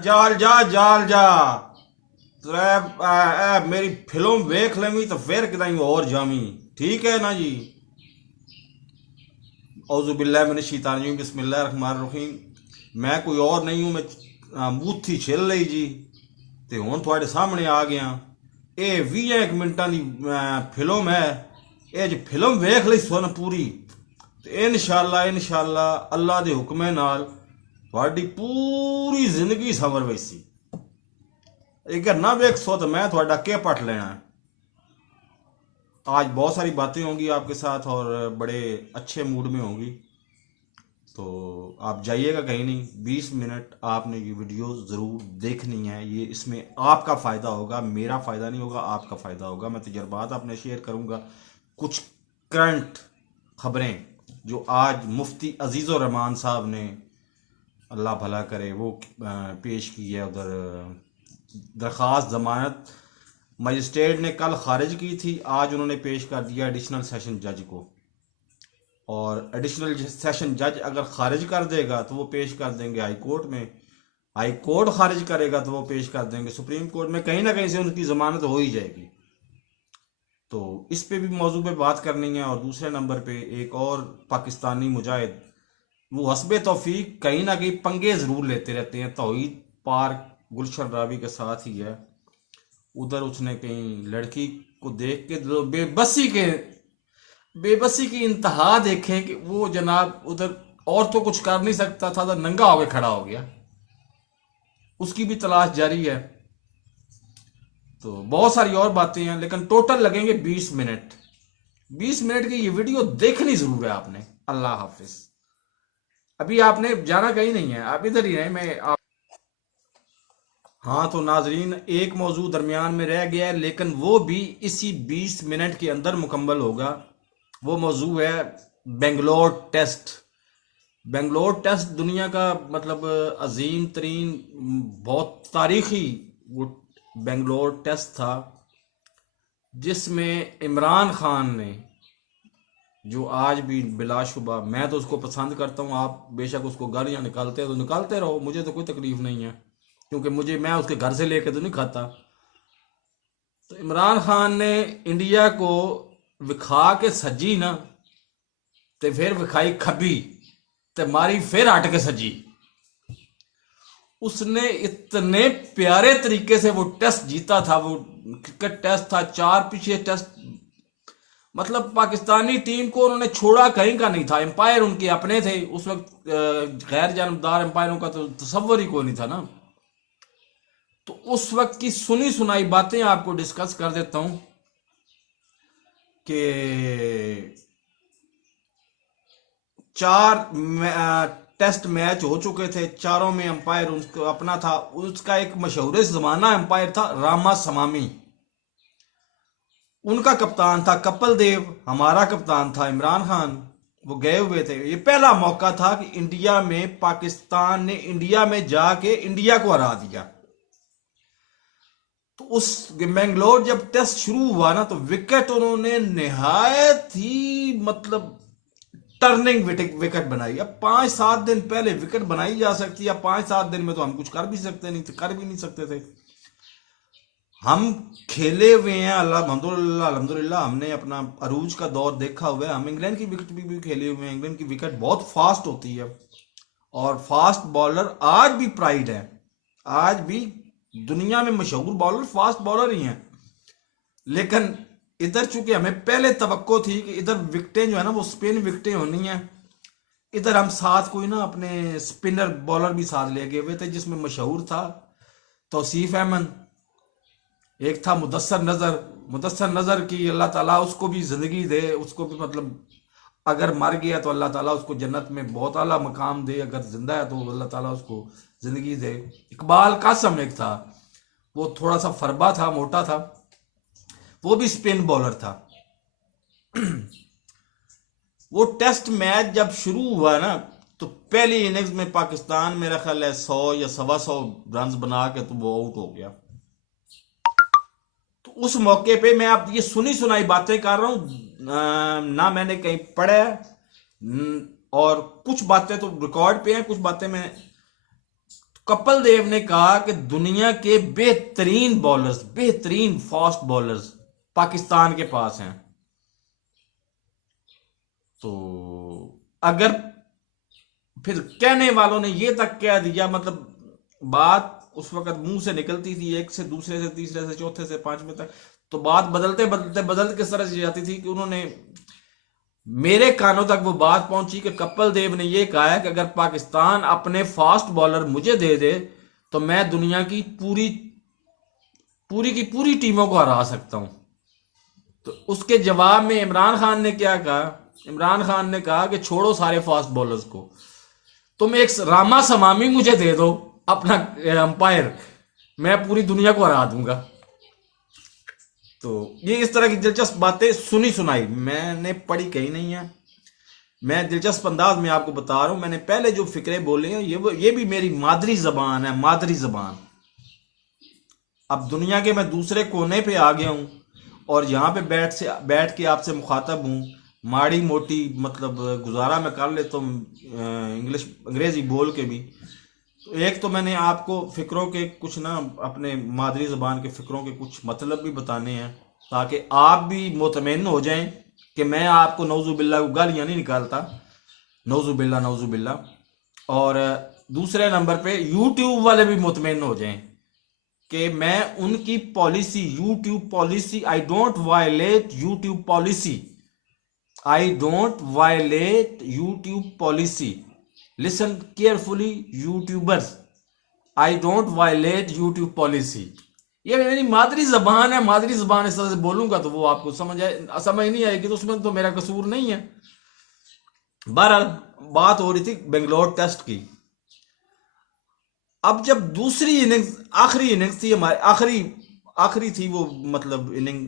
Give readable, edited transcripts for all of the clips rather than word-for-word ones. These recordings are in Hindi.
जाल जा जाल जा मेरी फिल्म वेख लेवी तो फिर कहीं और जावी। ठीक है ना जी। औज़ुबिल्लाहि बिस्मिल्लाहिर्रहमानिर्रहीम। मैं कोई और नहीं हूँ, मैं बूथी छिल ली जी ते हुण तुहाडे सामने आ गया। ये 20 मिनटां दी फिल्म है। ये जो फिल्म वेख ली सुन पूरी ते इंशाअल्लाह अल्लाह दे हुक्मे नाल तुहाडी पूरी जिंदगी संवर वैसी। अगर ना वेख सो तो मैं थोड़ा के पट लेना है। आज बहुत सारी बातें होंगी आपके साथ और बड़े अच्छे मूड में होंगी। तो आप जाइएगा कहीं नहीं, 20 मिनट आपने ये वीडियो ज़रूर देखनी है। ये इसमें आपका फ़ायदा होगा, मेरा फ़ायदा नहीं होगा, आपका फ़ायदा होगा। मैं तजर्बात अपने शेयर करूँगा, कुछ करंट खबरें जो आज मुफ्ती अजीज़ुर रहमान साहब ने, अल्लाह भला करे, वो पेश की है उधर। दरख्वास्त ज़मानत मजिस्ट्रेट ने कल खारिज की थी, आज उन्होंने पेश कर दिया एडिशनल सेशन जज को। और एडिशनल सेशन जज अगर खारिज कर देगा तो वो पेश कर देंगे हाई कोर्ट में, हाई कोर्ट खारिज करेगा तो वो पेश कर देंगे सुप्रीम कोर्ट में। कहीं ना कहीं से उनकी ज़मानत हो ही जाएगी। तो इस पे भी मौजू पे बात करनी है। और दूसरे नंबर पे एक और पाकिस्तानी मुजाहिद, वो हस्बे तौफीक कहीं ना कहीं पंगे ज़रूर लेते रहते हैं। तौहीद पार्क गुलशन रावी के साथ ही है, उधर उसने कहीं लड़की को देख के बेबसी की इंतहा देखें कि वो जनाब उधर और तो कुछ कर नहीं सकता था तो नंगा होकर खड़ा हो गया। उसकी भी तलाश जारी है। तो बहुत सारी और बातें हैं, लेकिन टोटल लगेंगे 20 मिनट। 20 मिनट की ये वीडियो देखनी जरूर है आपने। अल्लाह हाफिज। अभी आपने जाना कहीं नहीं है, आप इधर ही रहे। हाँ तो नाजरीन, एक मौजू दरमियान में रह गया है, लेकिन वो भी इसी 20 मिनट के अंदर मुकम्मल होगा। वो मौजू है बेंगलोर टेस्ट। बेंगलोर टेस्ट दुनिया का मतलब अजीम तरीन, बहुत तारीखी वो बेंगलोर टेस्ट था, जिसमें इमरान खान ने, जो आज भी बिलाशुबा मैं तो उसको पसंद करता हूँ, आप बेशक उसको गालियाँ निकालते हैं तो निकालते रहो, मुझे तो कोई तकलीफ नहीं है, क्योंकि मैं उसके घर से लेके तो नहीं खाता। तो इमरान खान ने इंडिया को विखा के सजी ना, ते फिर विखाई खबी, ते मारी फिर हट के सजी। उसने इतने प्यारे तरीके से वो टेस्ट जीता था। वो क्रिकेट टेस्ट था, 4 पिछले टेस्ट, मतलब पाकिस्तानी टीम को उन्होंने छोड़ा कहीं का नहीं था। एम्पायर उनके अपने थे उस वक्त, गैर जानबदार एम्पायरों का तो तसव्वुर ही कोई नहीं था ना। तो उस वक्त की सुनी सुनाई बातें आपको डिस्कस कर देता हूं कि टेस्ट मैच हो चुके थे, चारों में अंपायर उसको अपना था। उसका एक मशहूर जमाना अंपायर था रामा समामी, उनका कप्तान था कपिल देव, हमारा कप्तान था इमरान खान। वो गए हुए थे। ये पहला मौका था कि इंडिया में पाकिस्तान ने इंडिया में जाके इंडिया को हरा दिया। तो उस बेंगलोर जब टेस्ट शुरू हुआ ना, तो विकेट उन्होंने निहायत ही मतलब टर्निंग विकेट बनाई। अब 5-7 दिन पहले विकेट बनाई जा सकती है, 5-7 दिन में तो हम कुछ कर भी सकते नहीं थे, कर भी नहीं सकते थे। हम खेले हुए हैं, अल्लाह अल्हम्दुलिल्लाह अल्हम्दुलिल्लाह, हमने अपना अरूज का दौर देखा हुआ है। हम इंग्लैंड की विकेट भी खेले हुए हैं। इंग्लैंड की विकेट बहुत फास्ट होती है और फास्ट बॉलर आज भी प्राइड है। आज भी दुनिया में मशहूर बॉलर फास्ट बॉलर ही हैं। लेकिन इधर चूंकि हमें पहले तवक्को थी कि इधर विकेटें जो है ना वो स्पिन विकेटें होनी है, इधर हम साथ कोई ना अपने स्पिनर बॉलर भी साथ ले गए हुए थे, जिसमें मशहूर था तौसीफ अहमद, एक था मुदस्सर नजर। मुदस्सर नजर की अल्लाह ताला उसको भी जिंदगी दे, उसको भी मतलब अगर मर गया तो अल्लाह ताला उसको जन्नत में बहुत आला मकाम दे, अगर जिंदा है तो अल्लाह ताला उसको जिंदगी दे। इकबाल कासम एक था, वो थोड़ा सा फरबा था, मोटा था, वो भी स्पिन बॉलर था। वो टेस्ट मैच जब शुरू हुआ ना, तो पहली इनिंग्स में पाकिस्तान मेरा ख्याल है 100 या 125 रन बना के तो वो आउट हो गया। तो उस मौके पे मैं आप ये सुनी सुनाई बातें कर रहा हूं, ना मैंने कहीं पढ़ा है, और कुछ बातें तो रिकॉर्ड पे हैं, कुछ बातें मैं कपिल देव ने कहा कि दुनिया के बेहतरीन बॉलर्स, बेहतरीन फास्ट बॉलर्स पाकिस्तान के पास हैं। तो अगर फिर कहने वालों ने ये तक कह दिया, मतलब बात उस वक्त मुंह से निकलती थी, एक से दूसरे से तीसरे से चौथे से पांचवें तक, तो बात बदलते बदलते बदल किस तरह से जाती थी कि उन्होंने, मेरे कानों तक वो बात पहुंची कि कपिल देव ने ये कहा है कि अगर पाकिस्तान अपने फास्ट बॉलर मुझे दे दे तो मैं दुनिया की पूरी पूरी की पूरी टीमों को हरा सकता हूं। तो उसके जवाब में इमरान खान ने क्या कहा? इमरान खान ने कहा कि छोड़ो सारे फास्ट बॉलर्स को, तुम एक रामा समामी मुझे दे दो अपना अंपायर, मैं पूरी दुनिया को हरा दूंगा। तो ये इस तरह की दिलचस्प बातें सुनी सुनाई, मैंने पढ़ी कहीं नहीं है, मैं दिलचस्प अंदाज में आपको बता रहा हूं। मैंने पहले जो फिक्रे बोले हैं ये भी मेरी मादरी जबान है, मादरी जबान। अब दुनिया के मैं दूसरे कोने पे आ गया हूं और यहाँ पे बैठ के आपसे मुखातब हूं। माड़ी मोटी मतलब गुजारा मैं कर लेता हूँ इंग्लिश अंग्रेजी बोल के भी। तो एक तो मैंने आपको फिक्रों के कुछ ना, अपने मादरी ज़बान के फिक्रों के कुछ मतलब भी बताने हैं ताकि आप भी मुतमईन हो जाएं कि मैं आपको नौजुबिल्ला को गालियाँ नहीं निकालता, नौजुबिल्ला नौजुबिल्ला। और दूसरे नंबर पे यूट्यूब वाले भी मुतमईन हो जाएं कि मैं उनकी policy, YouTube policy, I don't violate YouTube policy, I don't violate YouTube policy. Listen carefully YouTubers, I don't violate YouTube policy. ये मेरी मादरी जबान है, मादरी जबान इस तरह से बोलूंगा तो वो आपको समझ नहीं आएगी, तो उसमें तो मेरा कसूर नहीं है। बहरहाल बात हो रही थी बेंगलोर टेस्ट की। अब जब दूसरी इनिंग्स, आखिरी इनिंग्स थी हमारी, आखिरी थी वो मतलब इनिंग,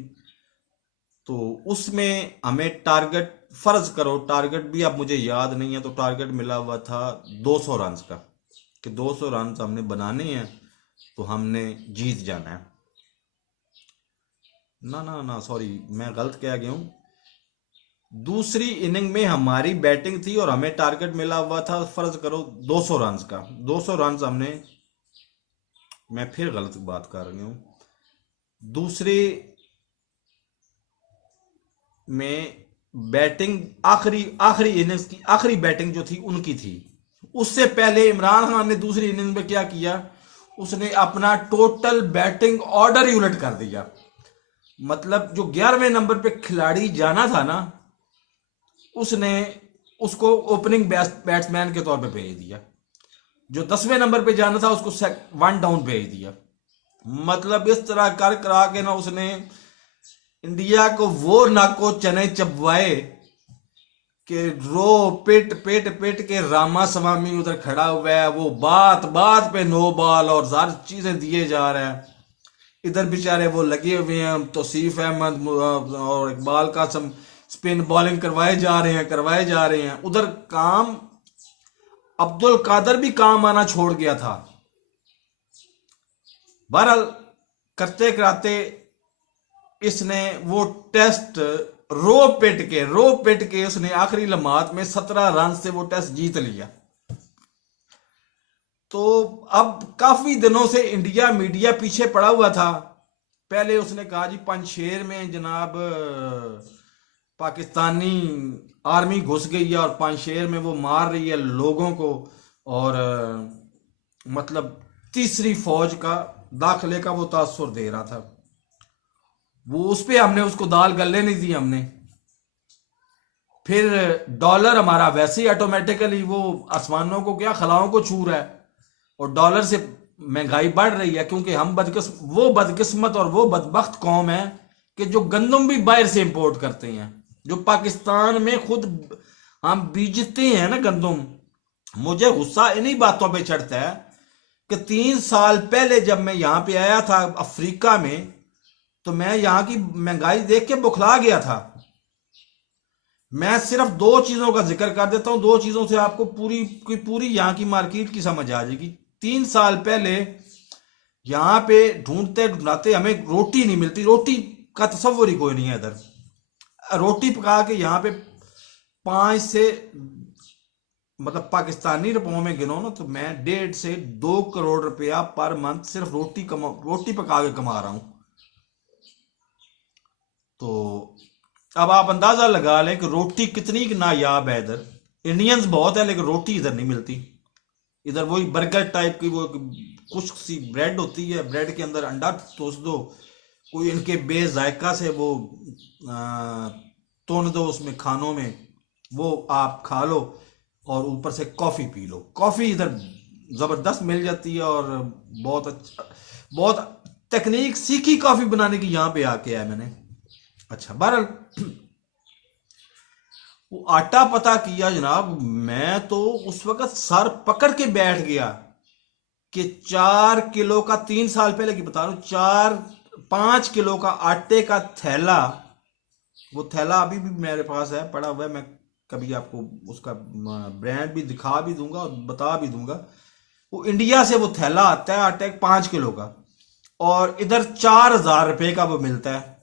तो उसमें हमें टारगेट, फर्ज करो टारगेट भी अब मुझे याद नहीं है, तो टारगेट मिला हुआ था 200 रन का कि 200 रन हमने बनाने हैं तो हमने जीत जाना है। ना ना ना सॉरी, मैं गलत कह गया हूं। दूसरी इनिंग में हमारी बैटिंग थी और हमें टारगेट मिला हुआ था, फर्ज करो 200 रन का। 200 रन हमने, मैं फिर गलत बात कर रही हूं, दूसरी में बैटिंग, आखिरी इनिंग्स की आखिरी बैटिंग जो थी उनकी थी। उससे पहले इमरान खान ने दूसरी इनिंग में क्या किया, उसने अपना टोटल बैटिंग ऑर्डर ही उलट कर दिया। मतलब जो 11वें नंबर पे खिलाड़ी जाना था ना, उसने उसको ओपनिंग बैट्समैन के तौर पे भेज दिया। जो 10वें नंबर पे जाना था उसको 1 डाउन भेज दिया। मतलब इस तरह कर करा के ना उसने इंडिया को वो नाको चने चबवाए कि रो पिट पिट पिट के रामा स्वामी उधर खड़ा हुआ है, वो बात बात पे नो बॉल और सारी चीजें दिए जा रहे हैं। इधर बेचारे वो लगे हुए हैं, तौसीफ अहमद और इकबाल कासम स्पिन बॉलिंग करवाए जा रहे हैं। उधर काम अब्दुल कादर भी काम आना छोड़ गया था। बहरहाल करते कराते इसने वो टेस्ट रो पिट के उसने आखिरी लम्हात में 17 रन से वो टेस्ट जीत लिया। तो अब काफी दिनों से इंडिया मीडिया पीछे पड़ा हुआ था। पहले उसने कहा जी पंजशेर में जनाब पाकिस्तानी आर्मी घुस गई है और पंजशेर में वो मार रही है लोगों को, और मतलब तीसरी फौज का दाखिले का वो तासुर दे रहा था। वो उस पे हमने उसको दाल गलने नहीं दी हमने। फिर डॉलर हमारा वैसे ही ऑटोमेटिकली वो आसमानों को क्या खलाओं को छू रहा है, और डॉलर से महंगाई बढ़ रही है क्योंकि हम वो बदकिस्मत और वो बदबख्त कौम है कि जो गंदम भी बाहर से इंपोर्ट करते हैं। जो पाकिस्तान में खुद हम बीजते हैं ना गंदम। मुझे गुस्सा इन्हीं बातों पे चढ़ता है कि 3 साल पहले जब मैं यहां पे आया था अफ्रीका में, तो मैं यहां की महंगाई देख के बुखला गया था। मैं सिर्फ 2 चीजों का जिक्र कर देता हूं, 2 चीजों से आपको पूरी यहां की मार्केट की समझ आ जाएगी। 3 साल पहले यहां पे ढूंढते ढूंढाते हमें रोटी नहीं मिलती, रोटी का तस्वुर ही कोई नहीं है इधर। रोटी पका के यहां पे 5 से मतलब पाकिस्तानी रुपयों में गिनो ना तो मैं 1.5 से 2 करोड़ रुपया पर मंथ सिर्फ रोटी पका के कमा रहा हूं। तो अब आप अंदाजा लगा लें कि रोटी कितनी नायाब है इधर। इंडियंस बहुत है लेकिन रोटी इधर नहीं मिलती। इधर वही बर्गर टाइप की वो कुछ सी ब्रेड होती है, ब्रेड के अंदर अंडा तोस दो, कोई इनके बेजायका से वो तोड़ दो उसमें खानों में, वो आप खा लो और ऊपर से कॉफ़ी पी लो। कॉफ़ी इधर ज़बरदस्त मिल जाती है और बहुत अच्छा, बहुत टेक्निक सीखी कॉफ़ी बनाने की यहाँ पे आके है मैंने। अच्छा बहरहाल वो आटा पता किया जनाब, मैं तो उस वक्त सर पकड़ के बैठ गया कि 4 किलो का, 3 साल पहले की बता रहा हूँ, 4-5 किलो का आटे का थैला, वो थैला अभी भी मेरे पास है पड़ा हुआ है, मैं कभी आपको उसका ब्रांड भी दिखा भी दूंगा और बता भी दूंगा। वो इंडिया से वो थैला आता है आटे 5 किलो का और इधर 4,000 रुपये का वो मिलता है।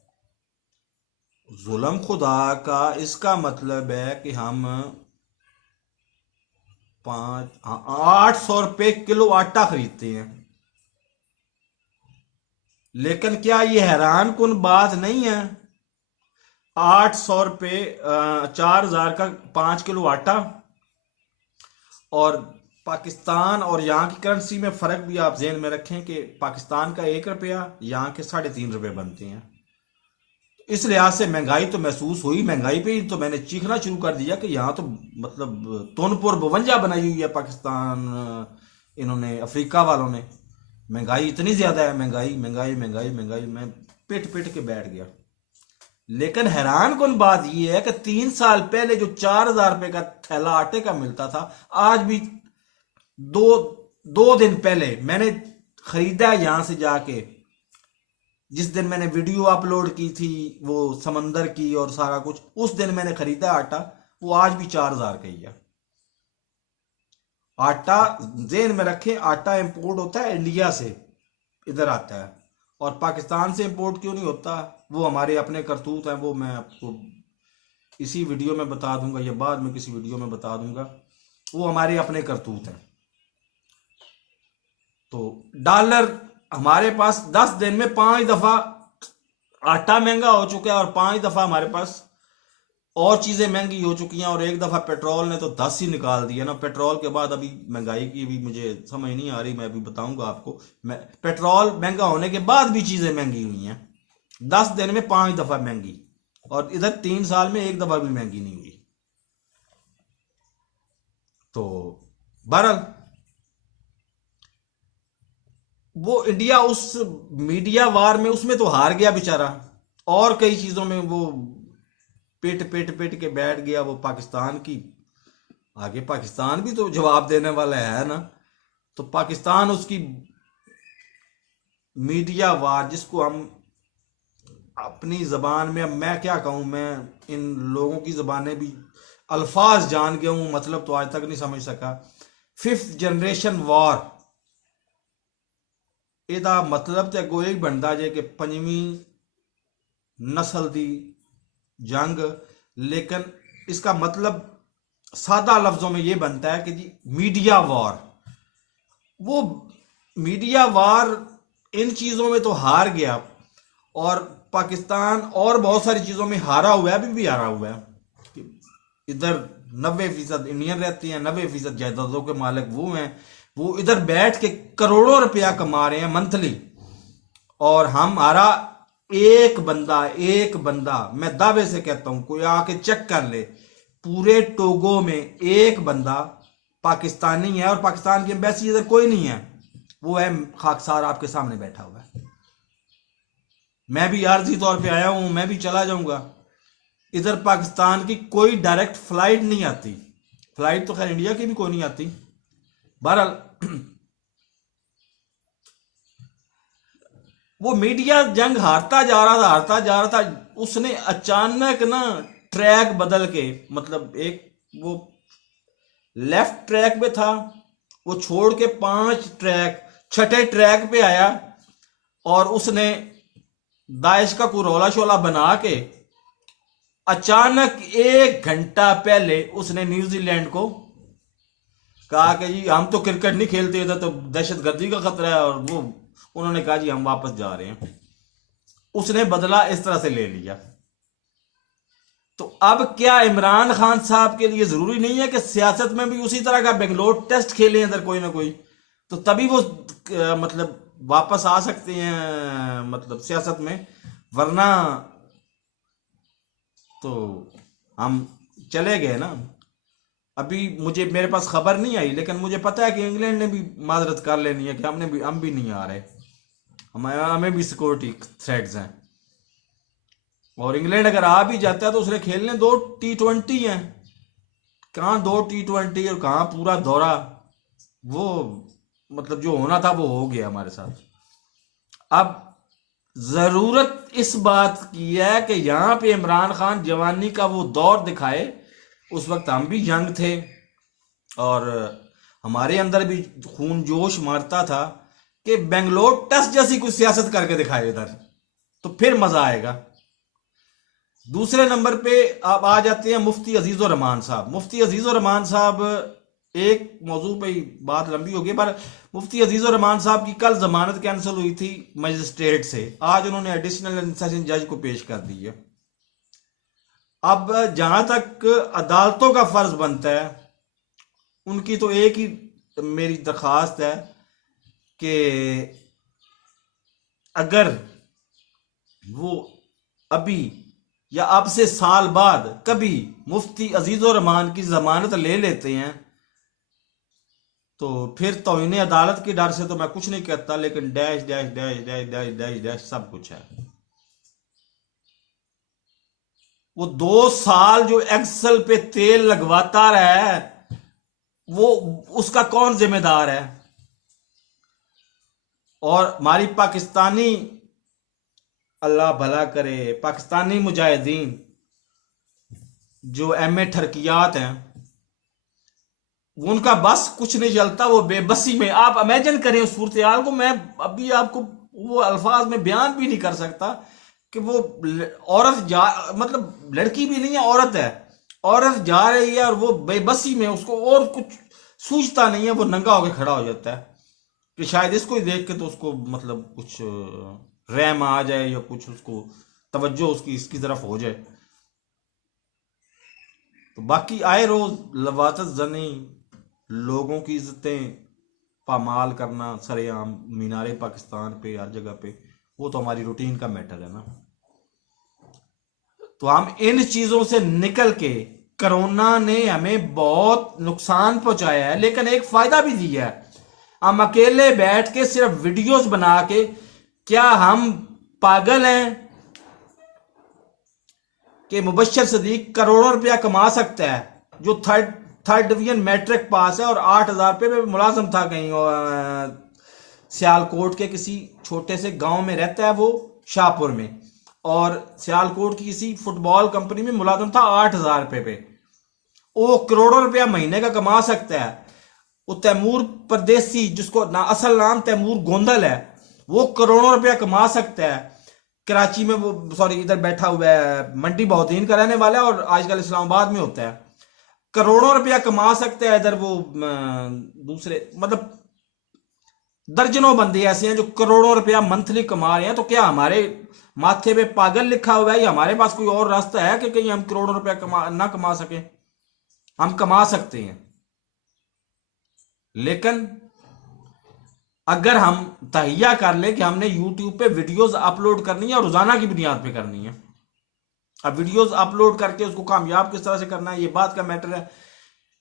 जुल्म खुदा का। इसका मतलब है कि हम 800 रुपये किलो आटा खरीदते हैं। लेकिन क्या ये हैरान कुन बात नहीं है? 800 रुपये, 4,000 का 5 किलो आटा। और पाकिस्तान और यहाँ की करेंसी में फ़र्क भी आप ज़हन में रखें कि पाकिस्तान का 1 रुपया यहाँ के 3.5 रुपये बनते हैं। इस लिहाज से महंगाई तो महसूस हुई। महंगाई पे ही तो मैंने चीखना शुरू कर दिया कि यहाँ तो मतलब तोनपुर 52 बनाई हुई है पाकिस्तान, इन्होंने अफ्रीका वालों ने। महंगाई इतनी ज़्यादा है, महंगाई महंगाई महंगाई महंगाई, मैं पिट पिट के बैठ गया। लेकिन हैरान कुन बात यह है कि 3 साल पहले जो 4,000 रुपये का थैला आटे का मिलता था, आज भी दो 2 दिन पहले मैंने खरीदा यहां से जाके, जिस दिन मैंने वीडियो अपलोड की थी वो समंदर की और सारा कुछ, उस दिन मैंने खरीदा आटा, वो आज भी 4,000 का ही है। आटा जेन में रखें, आटा इंपोर्ट होता है इंडिया से, इधर आता है। और पाकिस्तान से इंपोर्ट क्यों नहीं होता? वो हमारे अपने करतूत हैं, वो मैं आपको इसी वीडियो में बता दूंगा या बाद में किसी वीडियो में बता दूंगा। वो हमारे अपने करतूत हैं। तो डॉलर हमारे पास 10 दिन में 5 दफा आटा महंगा हो चुका है और 5 दफा हमारे पास और चीजें महंगी हो चुकी हैं। और एक दफा पेट्रोल ने तो 10 ही निकाल दिया ना। पेट्रोल के बाद अभी महंगाई की भी मुझे समझ नहीं आ रही, मैं अभी बताऊंगा आपको। मैं पेट्रोल महंगा होने के बाद भी चीजें महंगी हुई हैं। 10 दिन में 5 दफा महंगी, और इधर 3 साल में 1 दफा भी महंगी नहीं हुई। तो बहरहाल वो इंडिया उस मीडिया वार में उसमें तो हार गया बेचारा, और कई चीजों में वो पिट पिट पिट के बैठ गया। वो पाकिस्तान की, आगे पाकिस्तान भी तो जवाब देने वाला है ना। तो पाकिस्तान उसकी मीडिया वार, जिसको हम अपनी जबान में, अब मैं क्या कहूं, मैं इन लोगों की जबानें भी अल्फाज जान गया हूं, मतलब तो आज तक नहीं समझ सका। 5th जनरेशन वॉर, ਇਹਦਾ मतलब तो गोई बनता जे कि 5वीं नस्ल दी जंग। लेकिन इसका मतलब सादा लफ्जों में यह बनता है कि जी मीडिया वॉर। वो मीडिया वार इन चीजों में तो हार गया, और पाकिस्तान और बहुत सारी चीजों में हारा हुआ है, अभी भी हारा हुआ है। इधर 90% इंडियन रहते हैं, 90% जायदादों के मालिक वो हैं। वो इधर बैठ के करोड़ों रुपया कमा रहे हैं मंथली, और हमारा एक बंदा मैं दावे से कहता हूं, कोई आके चेक कर ले, पूरे टोगो में एक बंदा पाकिस्तानी है, और पाकिस्तान की एम्बेसी इधर कोई नहीं है। वो है खाकसार, आपके सामने बैठा हुआ है। मैं भी आर्जी तौर पे आया हूं, मैं भी चला जाऊंगा। इधर पाकिस्तान की कोई डायरेक्ट फ्लाइट नहीं आती। फ्लाइट तो खैर इंडिया की भी कोई नहीं आती। बहरहाल वो मीडिया जंग हारता जा रहा था, हारता जा रहा था। उसने अचानक ना ट्रैक बदल के, मतलब एक वो लेफ्ट ट्रैक पे था, वो छोड़ के 5 ट्रैक, छठे ट्रैक पे आया, और उसने दाइश का कोई रौला शोला बना के अचानक 1 घंटा पहले उसने न्यूजीलैंड को कहा कि जी हम तो क्रिकेट नहीं खेलते थे, तो दहशत गर्दी का खतरा है, और वो उन्होंने कहा जी हम वापस जा रहे हैं। उसने बदला इस तरह से ले लिया। तो अब क्या इमरान खान साहब के लिए जरूरी नहीं है कि सियासत में भी उसी तरह का बेंगलोर टेस्ट खेले अंदर कोई ना कोई, तो तभी वो मतलब वापस आ सकते हैं मतलब सियासत में, वरना तो हम चले गए ना। अभी मुझे मेरे पास खबर नहीं आई, लेकिन मुझे पता है कि इंग्लैंड ने भी माजरत कर लेनी है कि हम भी नहीं आ रहे, हमें भी सिक्योरिटी थ्रेट्स हैं। और इंग्लैंड अगर आ भी जाता है तो उसने खेलने 2 T20 हैं, कहाँ 2 T20 और कहाँ पूरा दौरा। वो मतलब जो होना था वो हो गया हमारे साथ। अब जरूरत इस बात की है कि यहां पे इमरान खान जवानी का वो दौर दिखाए। उस वक्त हम भी यंग थे और हमारे अंदर भी खून जोश मारता था कि बेंगलोर टेस्ट जैसी कुछ सियासत करके दिखाए इधर, तो फिर मजा आएगा। दूसरे नंबर पे आप आ जाते हैं मुफ्ती अजीजुर रहमान साहब। मुफ्ती अजीजुर रहमान साहब, एक मौजू पे ही बात लंबी होगी, पर मुफ्ती अजीजुर रहमान साहब की कल जमानत कैंसिल हुई थी मजिस्ट्रेट से, आज उन्होंने एडिशनल एंड सेशन जज को पेश कर दी है। अब जहां तक अदालतों का फर्ज बनता है, उनकी तो एक ही मेरी दरखास्त है कि अगर वो अभी या अब से साल बाद कभी मुफ्ती अजीजुर रहमान की जमानत ले लेते हैं, तो फिर तौहीन अदालत के डर से तो मैं कुछ नहीं कहता, लेकिन dash dash dash dash dash dash dash सब कुछ है। वो 2 साल जो एक्सल पे तेल लगवाता रहा है, वो उसका कौन जिम्मेदार है। और हमारी पाकिस्तानी, अल्लाह भला करे, पाकिस्तानी मुजाहिदीन जो MA ठरकियात हैं, उनका बस कुछ नहीं चलता, वो बेबसी में। आप इमेजिन करें उस सूरत हाल को, मैं अभी आपको वो अल्फाज में बयान भी नहीं कर सकता कि वो औरत जा, मतलब लड़की भी नहीं है, औरत है, औरत जा रही है और वो बेबसी में, उसको और कुछ सूझता नहीं है, वो नंगा होकर खड़ा हो जाता है कि शायद इसको ही देख के तो उसको मतलब कुछ रहम आ जाए या कुछ उसको तवज्जो उसकी इसकी तरफ हो जाए। तो बाकी आए रोज लवातत जनी, लोगों की इज्जतें पामाल करना सरेआम मीनारे पाकिस्तान पे, हर जगह पे, वो तो हमारी रूटीन का मैटर है ना। तो हम इन चीजों से निकल के, कोरोना ने हमें बहुत नुकसान पहुंचाया है लेकिन एक फायदा भी दिया है। हम अकेले बैठ के सिर्फ वीडियोस बना के, क्या हम पागल हैं कि मुबश्शिर सिद्दीक करोड़ों रुपया कमा सकता है, जो थर्ड डिवीजन मैट्रिक पास है और 8,000 रुपये में मुलाजम था कहीं सियालकोट के किसी छोटे से गांव में रहता है वो, शाहपुर में, और सियालकोट की किसी फुटबॉल कंपनी में मुलाजम था 8,000 रुपये पे। वो करोड़ों रुपया महीने का कमा सकता है। वो तैमूर परदेसी, जिसको ना असल नाम तैमूर गोंदल है, वो करोड़ों रुपया कमा सकता है। कराची में वो, सॉरी, इधर बैठा हुआ है, मंडी बहुद्दीन का रहने वाला है और आजकल इस्लामाबाद में होता है। करोड़ों रुपया कमा सकता है इधर वो। दूसरे मतलब दर्जनों बंदे ऐसे हैं जो करोड़ों रुपया मंथली कमा रहे हैं। तो क्या हमारे माथे पे पागल लिखा हुआ है या हमारे पास कोई और रास्ता है कि कहीं हम करोड़ों रुपया ना कमा सके? हम कमा सकते हैं, लेकिन अगर हम तहिया कर ले कि हमने YouTube पे वीडियोस अपलोड करनी है और रोजाना की बुनियाद पे करनी है। अब वीडियोस अपलोड करके उसको कामयाब किस तरह से करना है, ये बात का मैटर है।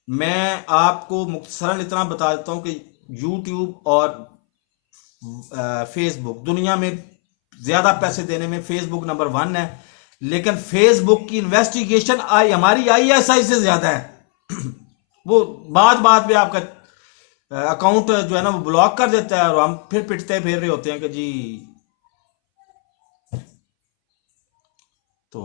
मैं आपको मुख्तसरन इतना बता देता हूं कि YouTube और फेसबुक, दुनिया में ज्यादा पैसे देने में फेसबुक नंबर 1 है, लेकिन फेसबुक की इन्वेस्टिगेशन हमारी ISI से ज्यादा है। वो बात बात पे आपका अकाउंट जो है ना वो ब्लॉक कर देता है और हम फिर पिटते फिर रहे होते हैं कि जी। तो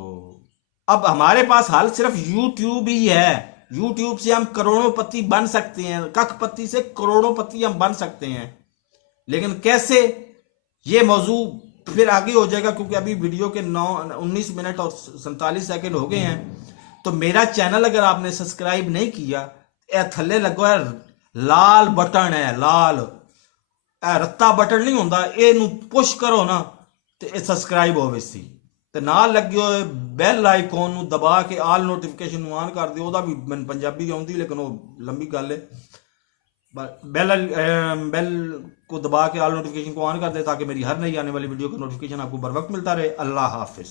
अब हमारे पास हल सिर्फ YouTube ही है। YouTube से हम करोड़ोंपति बन सकते हैं, कखपति से करोड़ोंपति हम बन सकते हैं, लेकिन कैसे, ये मौजू फिर आगे हो जाएगा, क्योंकि अभी वीडियो के 19 मिनट और 47 सेकंड हो गए हैं। तो मेरा चैनल अगर आपने सब्सक्राइब नहीं किया, थल्ले लगो यार ਲਾਲ ਬਟਨ ਹੈ, ਲਾਲ ਇਹ ਰੱਤਾ ਬਟਨ ਨਹੀਂ ਹੁੰਦਾ, ਇਹਨੂੰ ਪੁਸ਼ ਕਰੋ ਨਾ ਤੇ ਇਹ ਸਬਸਕ੍ਰਾਈਬ ਹੋਵੇ ਸੀ, ਤੇ ਨਾਲ ਲੱਗੇ ਹੋਏ ਬੈਲ ਆਈਕਨ ਨੂੰ ਦਬਾ ਕੇ ਆਲ ਨੋਟੀਫਿਕੇਸ਼ਨ ਨੂੰ ਆਨ ਕਰ ਦਿਓ। ਉਹਦਾ ਵੀ ਮੈਨੂੰ ਪੰਜਾਬੀ ਆਉਂਦੀ ਲੇਕਿਨ ਉਹ ਲੰਬੀ ਗੱਲ है। बेल को दबा के ऑल नोटिफिकेशन को ऑन कर दे ताकि मेरी हर नई आने वाली वीडियो का नोटिफिकेशन आपको बर वक्त मिलता रहे। अल्लाह हाफिज़।